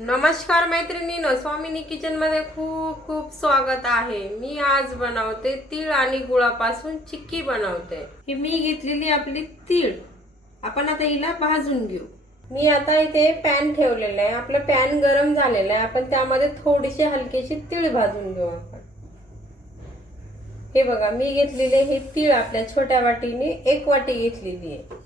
नमस्कार मैत्रिणीनो स्वामिनी किचनमध्ये खूप खूप स्वागत आहे. मी आज बनवते तीळ आणि गुळापासून चिक्की बनवते. ही मी घेतलेली आपली तीळ. आपण आता हिला भाजून घेऊ. मी आता इथे पॅन ठेवलेला आहे. आपलं पॅन गरम झालेलं आहे. आपण त्यामध्ये थोडीशी हलकीशी तीळ भाजून घेऊ आपण. हे बघा मी घेतलेले हे तीळ आपल्या छोट्या वाटीने एक वाटी घेतलेली आहे.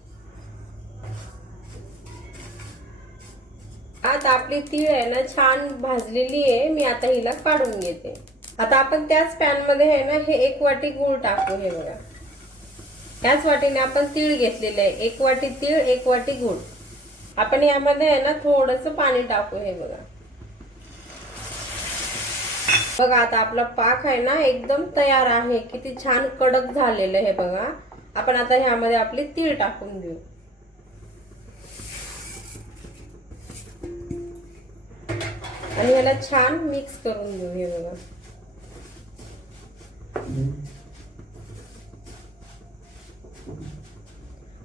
आता आपली तीळ आहे ना छान भाजलेली आहे. मी आता हिला काढून घेते. आता आपण त्याच पॅनमध्ये आहे ना हे एक वाटी गूळ टाकू हे बघा. त्याच वाटीने आपण तीळ घेतलेले आहे. एक वाटी तीळ एक वाटी गूळ. आपण यामध्ये आहे ना थोडस पाणी टाकू हे बघा. बघा आता आपला पाक आहे ना एकदम तयार आहे. किती छान कडक झालेलं हे बघा. आपण आता ह्यामध्ये आपली तीळ टाकून घेऊ आणि याला छान मिक्स करून घेऊ हे बघा.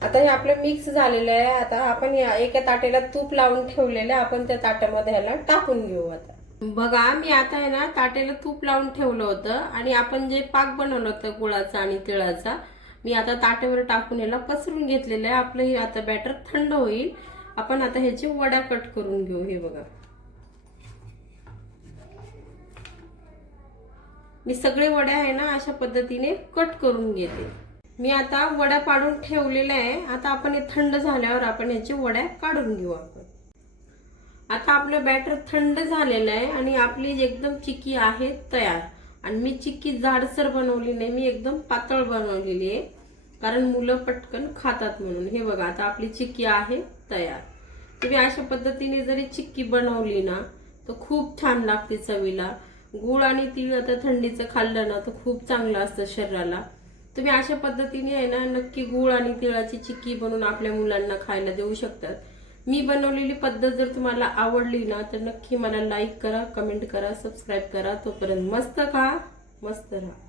आता हे आपलं मिक्स झालेलं आहे. आता आपण एका ताटेला तूप लावून ठेवलेलं आहे. आपण त्या ताटामध्ये ह्याला टाकून घेऊ आता. बघा मी आता आहे ना ताटेला तूप लावून ठेवलं होतं आणि आपण जे पाक बनवलं होतं गुळाचा आणि तिळाचा मी आता ताटेवर टाकून याला पसरून घेतलेलं आहे. आपलं हे आता बॅटर थंड होईल. आपण आता ह्याची वड्या कट करून घेऊ हे बघा. मी सगळे वड्या आहे ना अशा पद्धतीने कट करून घेते. मी आता वड्या पाडून ठेवलेल्या आहे. आता आपण हे थंड झाल्यावर आपण याची वड्या काढून घेऊ आपण. आता आपलं बॅटर थंड झालेलं आहे आणि आपली एकदम चिक्की आहे तयार. आणि मी चिक्की जाडसर बनवली नाही मी एकदम पातळ बनवलेली आहे. कारण मुलं पटकन खातात म्हणून. हे बघा आता आपली चिक्की आहे तयार. तुम्ही अशा पद्धतीने जरी चिक्की बनवली ना तर खूप छान लागते चवीला. गुळ आणि तीळ आता थंडीचं खाल्लं ना तर खूप चांगलं असतं शरीराला. तुम्ही अशा पद्धतीने आहे ना नक्की गुळ आणि तिळाची चिक्की बनवून आपल्या मुलांना खायला देऊ शकतात. मी बनवलेली पद्धत जर तुम्हाला आवडली ना तर नक्की मला लाईक करा कमेंट करा सबस्क्राईब करा. तोपर्यंत मस्त खा मस्त राहा.